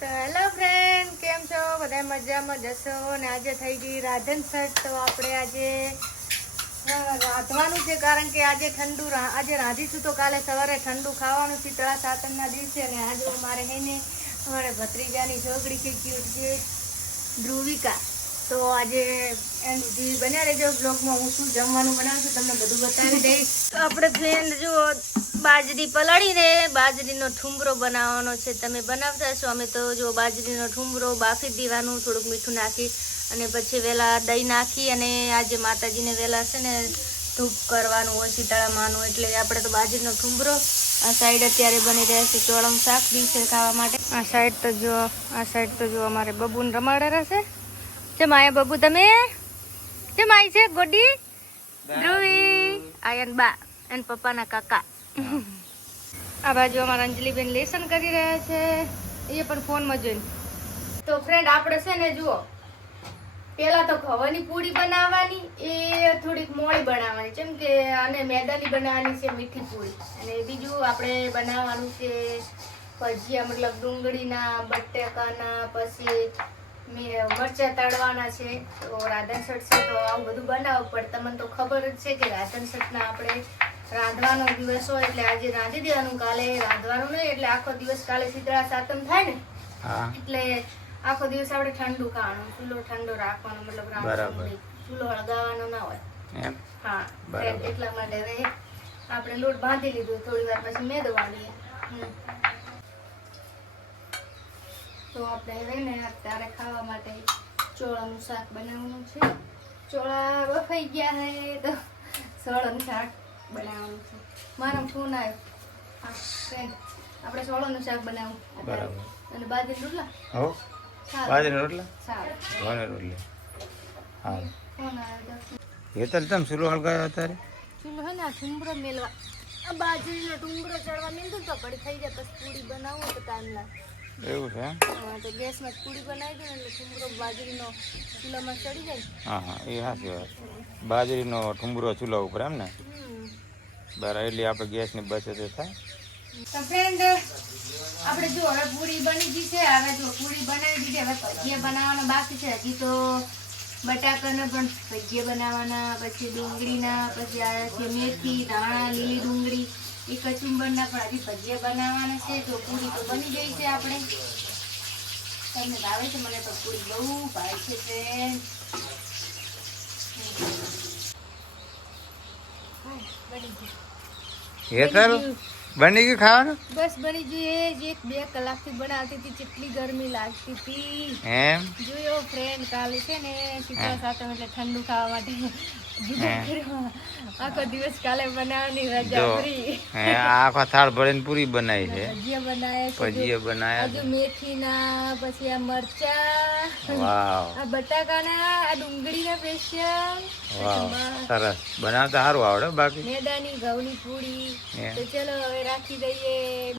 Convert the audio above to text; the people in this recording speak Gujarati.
હેલો ફ્રેન્ડ કેમ છો? બધા મજામાં જશો? ને આજે થઈ ગઈ રાધન સટ તો આપણે આજે રાંધવાનું છે, કારણ કે આજે ઠંડુ આજે રાંધીશું તો કાલે સવારે ઠંડુ ખાવાનું શીતળા સાતમના દિવસે ને આજે અમારે હે ને અમારે ભત્રીજાની છોકરી કે ક્યુટ ક્યુટ ધ્રુવિકા. તો આજે એમ સુધી બન્યા રહેજો બ્લોગમાં. હું શું જમવાનું બનાવું છું તમને બધું બતાવી દઈશ. તો આપણે ફ્રેન્ડ જુઓ બાજરી પલાળીને બાજરીનો ઠુમરો બનાવવાનો છે. તમે બનાવતા હશો. અમે તો જો બાજરીનો ઠુમરો, બાફી દેવાનું, થોડુંક મીઠું નાખી અને પછી વહેલા દહીં નાખી અને આજે માતાજીને વહેલા છે ને ધૂપ કરવાનું હોય શીતળામાનું એટલે આપણે તો બાજરીનો ઠુમરો આ સાઈડ અત્યારે બની રહ્યા છે ચોળમ શાક દિવસે ખાવા માટે. આ સાઈડ તો જો, આ સાઈડ તો જો અમારે બબુન રમાડે રહેશે કેમ માયા બબુ તમે? કેમ માય છે ગોડી? ધ્રુવી. આયન બા અને પપ્પાના કાકા. આ બાજુ અમારા અંજલિબેન લેસન કરી રહ્યા છે. એ પણ ફોનમાં જોઈને. તો ફ્રેન્ડ આપણે છે ને જુઓ. પેલા તો ખવાની પૂરી બનાવવાની એ થોડીક મોળી બનાવવાની. જેમ કે અને મેદાની બનાવવાની છે મીઠી પૂરી. અને બીજું આપણે બનાવવાનું છે ભજીયા મતલબ ડુંગળીના બટેકાના પછી મરચાં તળવાના છે તો રાધન સટ છે તો આવું બધું બનાવવું પડે તમને તો ખબર જ છે કે રાધન સટના આપણે રાંધવાનો દિવસ હોય એટલે આજે રાંધી દેવાનું કાલે રાંધવાનું નહીં એટલે આખો દિવસ કાલે સીધા સાતમ થાય ને એટલે આખો દિવસ આપણે ઠંડુ ખાવાનું ચૂલો ઠંડો રાખવાનો મતલબ રાંધવાનું ચૂલો હળગાવવાનો ના હોય. હા એટલા માટે આપણે લોટ બાંધી લીધું થોડી વાર પછી મેદ વાળીએ. તો આપણે હવે ને અત્યારે ખાવા માટે ચોળાનું શાક બનાવવાનું છે. ચોળા બફાઈ ગયા હે તો સોળાનું શાક બનાવવાનું છે. મારો ફોન આવ્યો. આપણે સોળાનું શાક બનાવવું બરાબર. અને બાજરી રોટલા? હો બાજરી રોટલા? સારું. રોટલી. હા ફોન આવ્યો. હેતલ તમે સુલો હળગાવ્યો અત્યારે? ચૂલો હે ને આ ઠુંબરો મેલવા. આ બાજરીનો ઠુંબરો ચડવા મીંડું તો પડી થઈ જાય પછી પૂરી બનાવું તો ટાઈમ લાગે. એવું છે તો ગેસમાં પૂરી બનાવી દઉં એટલે ઠુંબરો બાજરીનો ચૂલામાં ચડી જાય. હા હા એ સાચી વાત. બાજરીનો ઠુંબરો ચૂલા ઉપર એમ ને. બરાબર એટલે આપણે ગેસની બચત થાય. તો ફ્રેન્ડ આપણે જો હવે પૂરી બની ગઈ છે હવે જો પૂરી બનાવી દીધી હવે ભજીયા બનાવવાનો બાકી છે. હજી તો બટાકાના પણ ભજીયા બનાવવાના પછી ડુંગળીના પછી આ છે મેથી ધાણા લીલી ડુંગળી. એ કચુંબરના પણ હજી ભજીયા બનાવવાના છે તો પૂરી તો બની ગઈ છે આપણે. તમને ભાવે છે મને તો પૂરી બહુ ભાવે છે ફ્રેન્ડ બની બની ગયું ખાવાનું? બસ બની જોઈએ જ એક બે કલાકથી બનાવતી હતી કેટલી ગરમી લાગતી હતી. એમ? જોયો ફ્રેન્ડ કાલે છે ને શીતળા સાથે એટલે ઠંડુ ખાવા માટે. આખો દિવસ કાલે બનાવવાની રજા જો હે આખો થાળ ભરીને પૂરી બનાવી છે. ભજીયા બનાયા ભજીયા બનાયા હજુ મેથીના પછી આ મરચા વાવ. આ બટાકાના આ ડુંગળીના સ્પેશિયલ વાવ સરસ. બનાવતા સારું આવડે બાકી. મેદાની ઘઉંની પૂરી. તો ચલો હવે રાખી દઈએ.